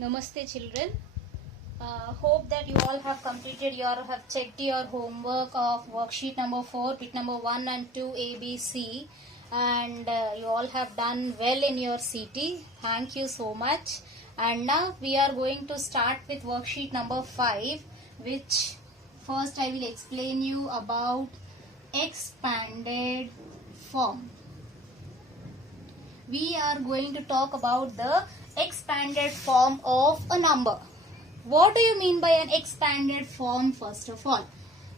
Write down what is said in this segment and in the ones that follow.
Namaste children. Hope that you all have completed have checked your homework of worksheet number 4, bit number 1 and 2 ABC, and you all have done well in your CT. Thank you so much. And now we are going to start with worksheet number 5, which first I will explain you about expanded form. We are going to talk about the expanded form of a number. What do you mean by an expanded form first of all?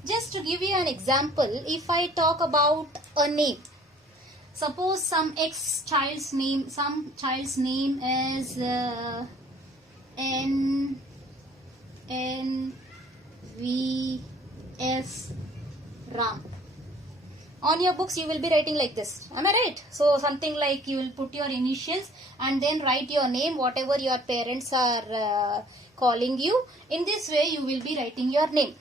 Just to give you an example, if I talk about a name, suppose some child's name is NVS Ram. On your books you will be writing like this, am I right? So something like you will put your initials and then write your name, whatever your parents are calling you. In this way you will be writing your name.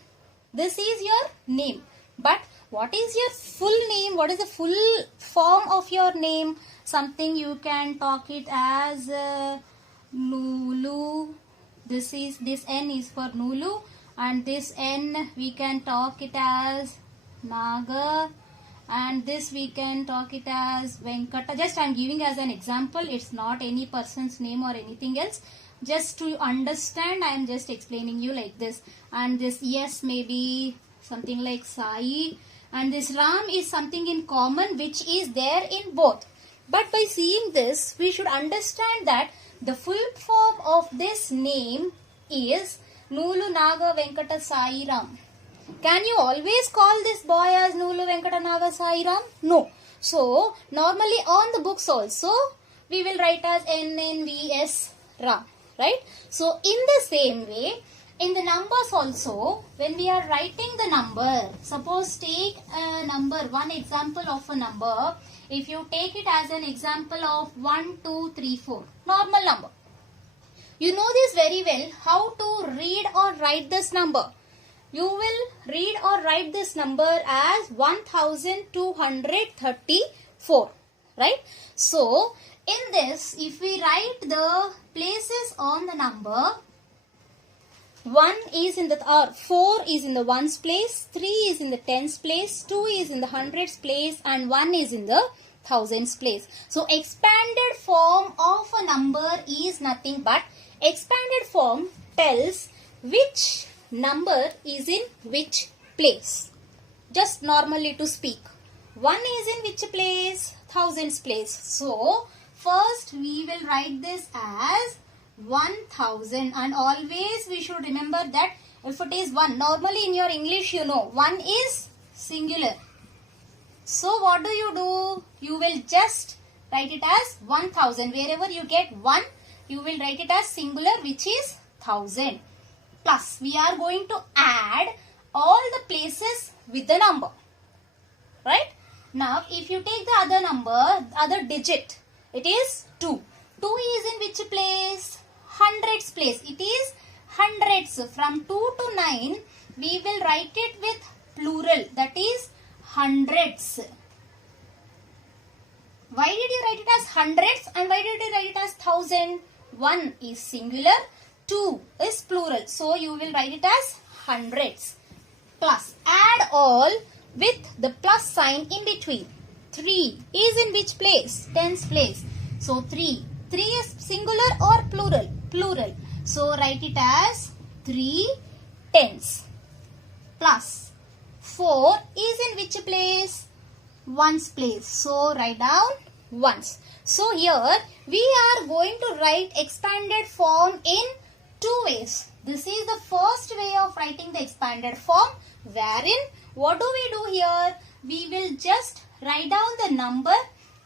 This is your name. But what is your full name? What is the full form of your name? Something you can talk it as Nulu. This N is for Nulu, and this N we can talk it as Naga, and this we can talk it as Venkata. Just I am giving as an example. It's not any person's name or anything else. Just to understand, I am just explaining you like this. And this yes may be something like Sai, and this Ram is something in common which is there in both. But by seeing this, we should understand that the full form of this name is Nulu Naga Venkata Sai Ram. Can you always call this boy as Nulu Venkata Naga Sai Ram? No. So, normally on the books also, we will write as NNVS Ram. Right? So, in the same way, in the numbers also, when we are writing the number, suppose take a number, one example of a number. If you take it as an example of 1, 2, 3, 4, normal number. You know this very well, how to read or write this number. You will read or write this number as 1234, right? So, in this, if we write the places on the number, 1 is in the 4 is in the ones place, 3 is in the tens place, 2 is in the hundreds place, and 1 is in the thousands place. So, expanded form of a number is nothing but expanded form tells which number is in which place. Just normally to speak. 1 is in which place? Thousands place. So, first we will write this as 1000, and always we should remember that if it is 1, normally in your English you know 1 is singular. So what do? You will just write it as 1000. Wherever you get 1, you will write it as singular, which is 1000. Plus we are going to add all the places with the number. Right? Now if you take the other number, other digit, it is 2. 2 is in which place? Hundreds place. It is hundreds. From 2 to 9, we will write it with plural. That is hundreds. Why did you write it as hundreds and why did you write it as 1000? 1 is singular, 2 is plural. So you will write it as hundreds. Plus add all with the plus sign in between. 3 is in which place? Tens place. So 3 is singular or plural? Plural. So write it as 3 tens. Plus 4 is in which place? Ones place. So write down ones. So here we are going to write expanded form in 2 ways. This is the first way of writing the expanded form, wherein what do we do here? We will just write down the number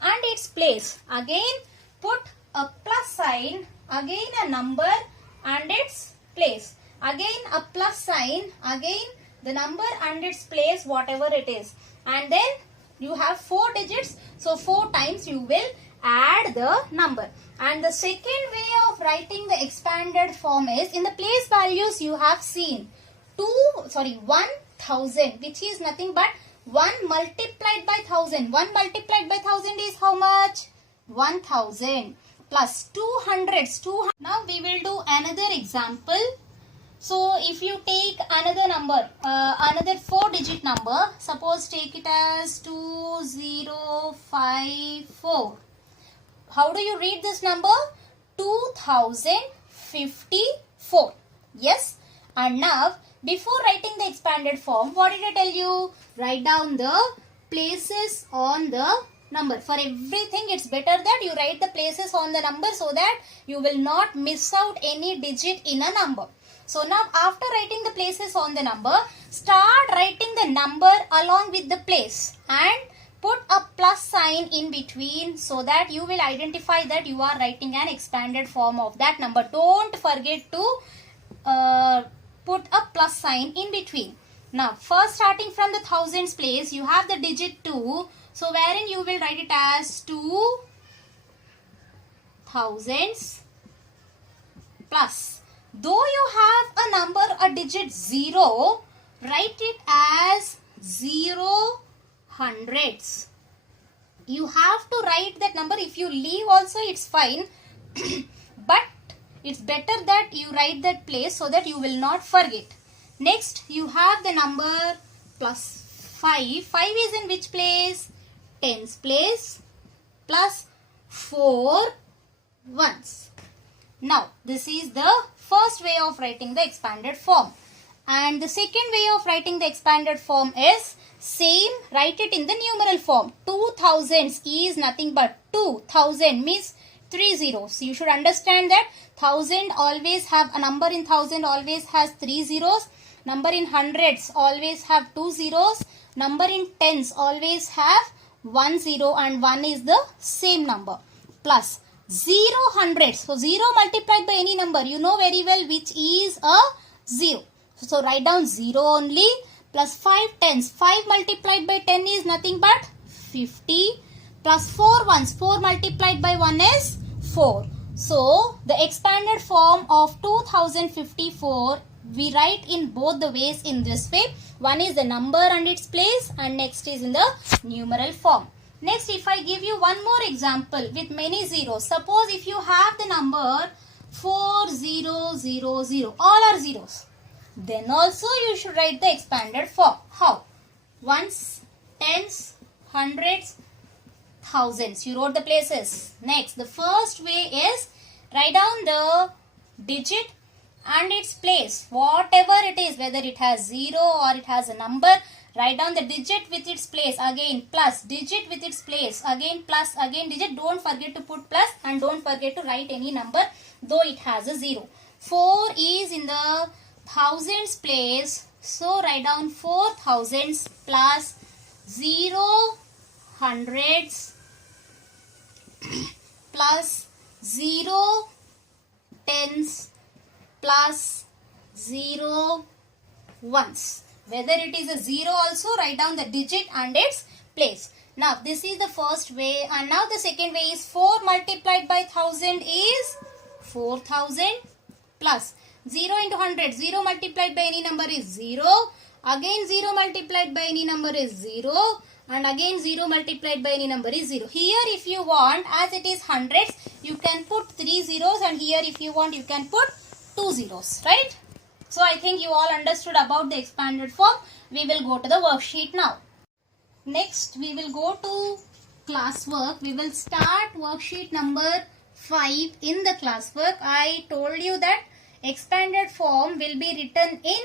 and its place. Again put a plus sign, again a number and its place. Again a plus sign, again the number and its place, whatever it is. And then you have 4 digits. So 4 times you will add the number. And the second way of writing the expanded form is, in the place values you have seen 1000, which is nothing but 1 multiplied by 1000. 1 multiplied by 1000 is how much? 1000. plus 200s. Now we will do another example. So if you take another number, another 4-digit number, suppose take it as 2054. How do you read this number? 2054. Yes. And now before writing the expanded form, what did I tell you? Write down the places on the number. For everything, it's better that you write the places on the number so that you will not miss out any digit in a number. So now after writing the places on the number, start writing the number along with the place and put a plus sign in between so that you will identify that you are writing an expanded form of that number. Don't forget to put a plus sign in between. Now first starting from the thousands place, you have the digit 2. So wherein you will write it as 2 thousands plus. Though you have a number, a digit 0, write it as 0 hundreds. You have to write that number. If you leave also, it's fine. But it's better that you write that place so that you will not forget. Next, you have the number plus 5. 5 is in which place? Tens place plus 4 ones. Now, this is the first way of writing the expanded form. And the second way of writing the expanded form is same, write it in the numeral form. 2000s is nothing but 2000 means 3 zeros. You should understand that 1000 always have a number in 1000 always has 3 zeros. Number in hundreds always have 2 zeros. Number in tens always have 1 zero and 1 is the same number. Plus 0 hundreds. So 0 multiplied by any number, you know very well which is a 0. So write down 0 only. Plus 5 tens. 5 multiplied by 10 is nothing but 50. Plus 4 ones. 4 multiplied by 1 is 4. So the expanded form of 2054 we write in both the ways in this way. One is the number and its place and next is in the numeral form. Next, if I give you one more example with many zeros. Suppose if you have the number 4000, all are zeros. Then also you should write the expanded form. How? Ones, tens, hundreds, thousands. You wrote the places. Next, the first way is write down the digit and its place. Whatever it is, whether it has 0 or it has a number, write down the digit with its place. Again plus, digit with its place. Again plus, again digit. Don't forget to put plus and don't forget to write any number though it has a 0. 4 is in the thousands place. So write down 4 thousands plus 0 hundreds plus 0 tens plus 0 ones. Whether it is a 0 also, write down the digit and its place. Now this is the first way and now the second way is 4 multiplied by 1000 is 4000 plus 0 into 100. 0 multiplied by any number is 0. Again 0 multiplied by any number is 0. And again 0 multiplied by any number is 0. Here if you want, as it is hundreds, you can put 3 zeros and here if you want, you can put 2 zeros, right? So I think you all understood about the expanded form. We will go to the worksheet now. Next we will go to classwork. We will start worksheet number 5 in the classwork. I told you that expanded form will be written in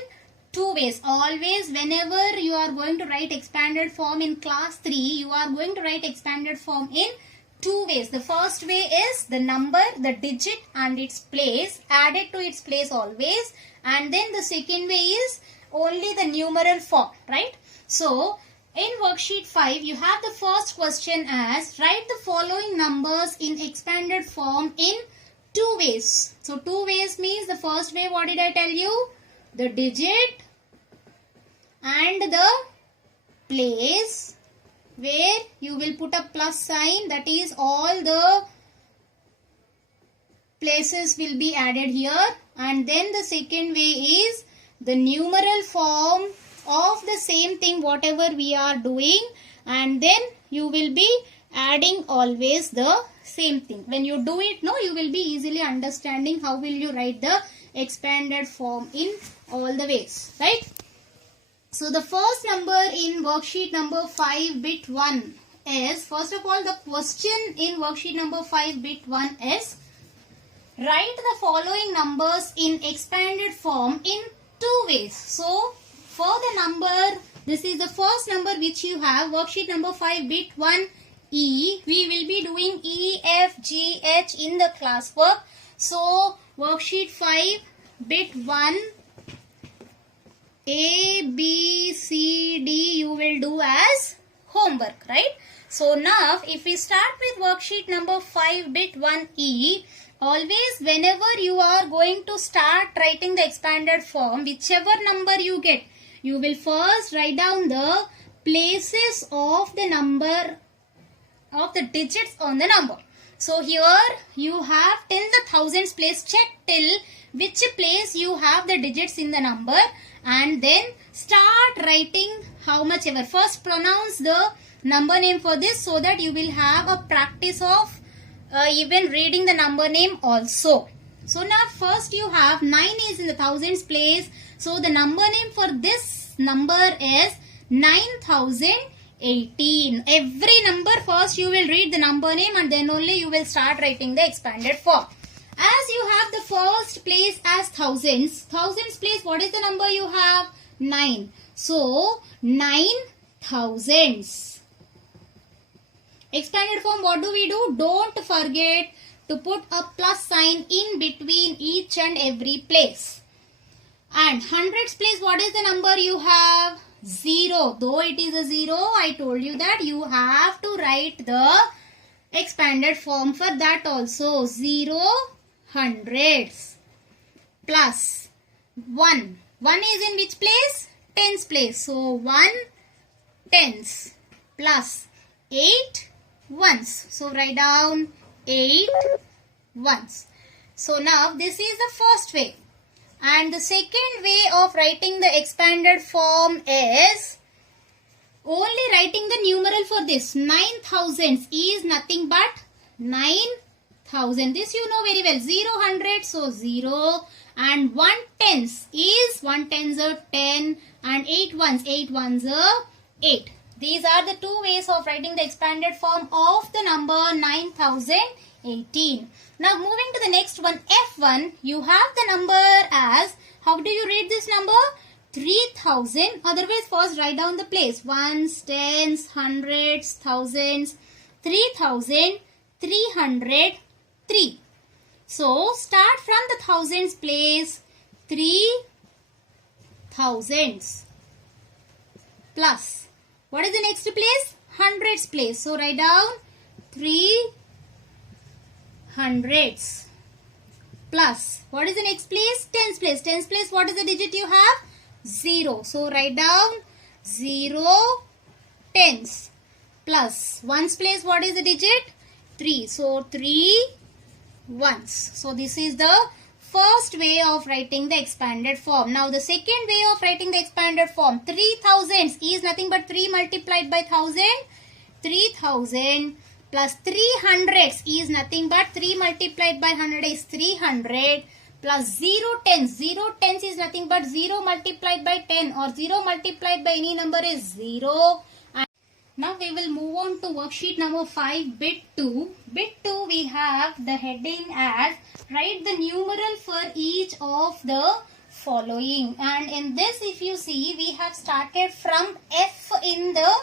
two ways. Always whenever you are going to write expanded form in class 3, you are going to write expanded form in two ways. The first way is the number, the digit and its place added to its place always. And then the second way is only the numeral form, right? So in worksheet 5, you have the first question as write the following numbers in expanded form in two ways. So two ways means the first way, what did I tell you? The digit and the place where you will put a plus sign, that is all the places will be added here. And then the second way is the numeral form of the same thing whatever we are doing, and then you will be Adding always the same thing. When you do it, no, you will be easily understanding how will you write the expanded form in all the ways, right? So the first number in worksheet number 5 bit 1 is, first of all, the question in worksheet number 5 bit 1 is, write the following numbers in expanded form in two ways. So for the number, this is the first number which you have, worksheet number 5 bit 1 E, we will be doing E, F, G, H in the classwork. So worksheet 5 bit 1 A, B, C, D you will do as homework, right? So now if we start with worksheet number 5 bit 1E, always whenever you are going to start writing the expanded form, whichever number you get, you will first write down the places of the number, of the digits on the number. So here you have till the thousands place, check till which place you have the digits in the number and then start writing how much ever. First pronounce the number name for this so that you will have a practice of even reading the number name also. So now first you have 9 is in the thousands place. So the number name for this number is 9018. Every number first you will read the number name and then only you will start writing the expanded form. As you have the first place as thousands, thousands place, what is the number you have? 9. So 9 thousands. Expanded form, what do we do? Don't forget to put a plus sign in between each and every place. And hundreds place, what is the number you have? 0. Though it is a 0, I told you that you have to write the expanded form for that also. 0 hundreds plus 1. 1 is in which place? Tens place. So 1 tens plus 8 ones. So write down 8 ones. So now this is the first way. And the second way of writing the expanded form is only writing the numeral for this. 9,000 is nothing but 9,000. This you know very well. 0 hundred, so 0. And 1 tens is 1 tens are 10 and 8 ones are 8. These are the two ways of writing the expanded form of the number 9018. Now moving to the next one, F1, you have the number as, how do you read this number? 3000. Otherwise first write down the place. Ones, tens, hundreds, thousands, 3303. So start from the thousands place, 3000s plus. What is the next place? Hundreds place. So write down 300s plus. What is the next place? Tens place. Tens place, what is the digit you have? 0. So write down 0 tens plus. Ones place, what is the digit? 3. So 3 ones. So this is the first way of writing the expanded form. Now the second way of writing the expanded form, 3000s is nothing but 3 multiplied by 1000. 3000 plus 300s is nothing but 3 multiplied by 100 is 300 plus 0 tens. 0 tens is nothing but 0 multiplied by 10 or 0 multiplied by any number is 0. And now we will move on to worksheet number 5 bit 2. Bit 2 we have the heading as write the numeral for each of the following. And in this if you see we have started from F in the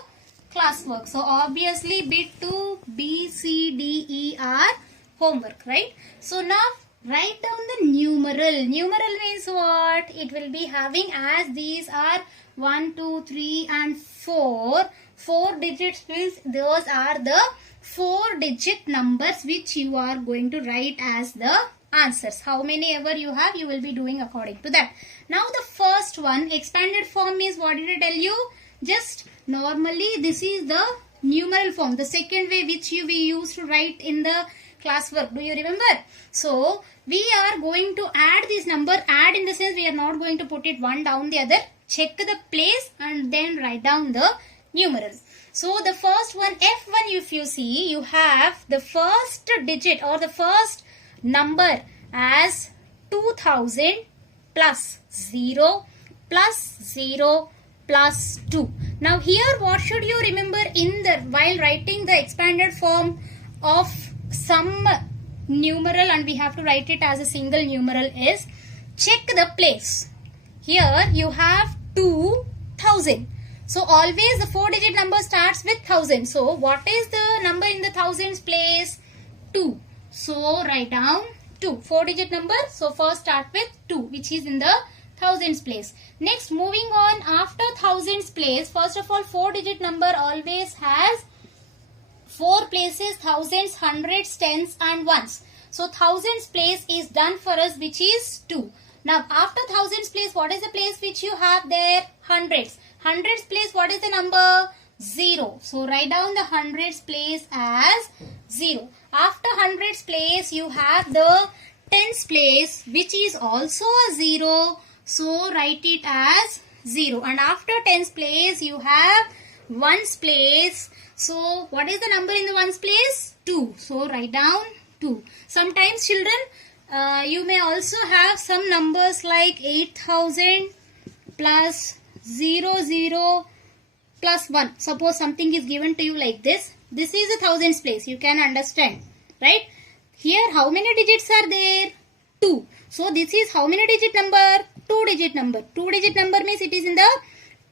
classwork. So obviously bit 2, B, C, D, E are homework, right? So now write down the numeral. Numeral means what? It will be having, as these are 1, 2, 3 and 4. 4 digits means those are the 4 digit numbers which you are going to write as the answers. How many ever you have, you will be doing according to that. Now the first one, expanded form is, what did I tell you? Just normally this is the numeral form. The second way which we used to write in the classwork. Do you remember? So we are going to add this number. Add in the sense we are not going to put it one down the other. Check the place and then write down the numeral. So the first one, F1, if you see, you have the first digit or the first number as 2000 plus 0 plus 0 plus 2. Now here what should you remember while writing the expanded form of some numeral, and we have to write it as a single numeral, is check the place. Here you have 2000. So always the 4-digit number starts with 1000. So what is the number in the thousands place? 2. So write down 2. 4-digit number. So first start with 2, which is in the thousands place. Next, moving on, after thousands place, first of all 4-digit number always has 4 places: thousands, hundreds, tens and ones. So thousands place is done for us, which is 2. Now after thousands place, what is the place which you have there? Hundreds. Hundreds place, what is the number? 0. So write down the hundreds place as 0. After hundreds place, you have the tens place, which is also a 0. So write it as 0. And after tens place, you have ones place. So what is the number in the ones place? 2. So write down 2. Sometimes children, you may also have some numbers like 8000 plus 00 plus 1. Suppose something is given to you like this. This is a thousands place. You can understand, right? Here how many digits are there? 2. So this is how many digit number? 2-digit number. 2-digit number means it is in the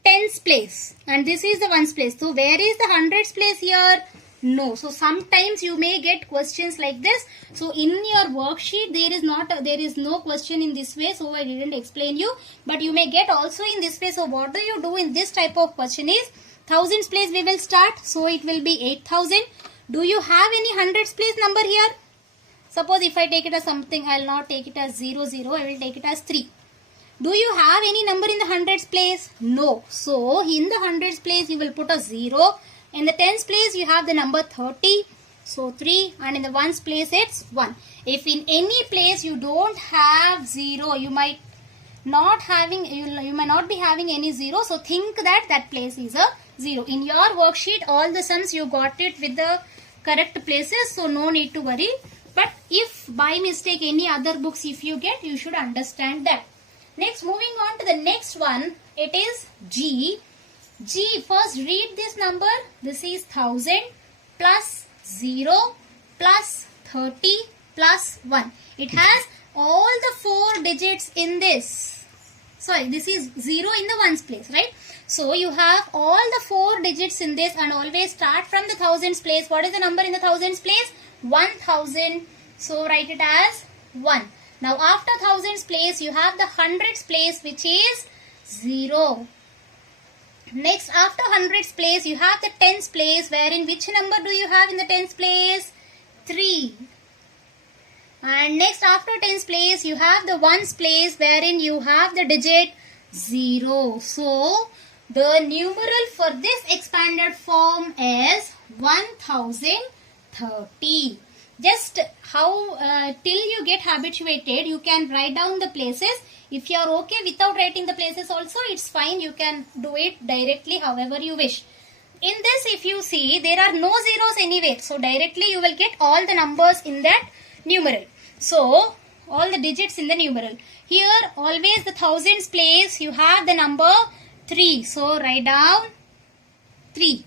tens place. And this is the ones place. So where is the hundreds place here? No. So sometimes you may get questions like this. So in your worksheet there is no question in this way. So I didn't explain you. But you may get also in this way. So what do you do in this type of question is, thousands place we will start. So it will be 8000. Do you have any hundreds place number here? Suppose if I take it as something, I will not take it as 00. I will take it as 3. Do you have any number in the hundreds place? No. So in the hundreds place you will put a 0. In the tens place you have the number 30. So 3. And in the ones place it's 1. If in any place you don't have 0, you might not be having any 0. So think that place is a 0. In your worksheet all the sums you got it with the correct places. So no need to worry. But if by mistake any other books if you get, you should understand that. Next, moving on to the next one, it is G. G, first read this number. This is 1000 plus 0 plus 30 plus 1. It has all the 4 digits in this. Sorry, this is 0 in the ones place, right? So you have all the 4 digits in this, and always start from the thousands place. What is the number in the thousands place? 1000. So write it as 1. Now after thousands place, you have the hundreds place, which is 0. Next, after hundreds place, you have the tens place, wherein which number do you have in the tens place? 3. And next, after tens place, you have the ones place, wherein you have the digit 0. So the numeral for this expanded form is 1030. Just how till you get habituated, you can write down the places. If you are okay without writing the places also, it's fine. You can do it directly however you wish. In this, if you see, there are no zeros anywhere. So directly you will get all the numbers in that numeral. So all the digits in the numeral. Here always the thousands place, you have the number 3. So write down 3.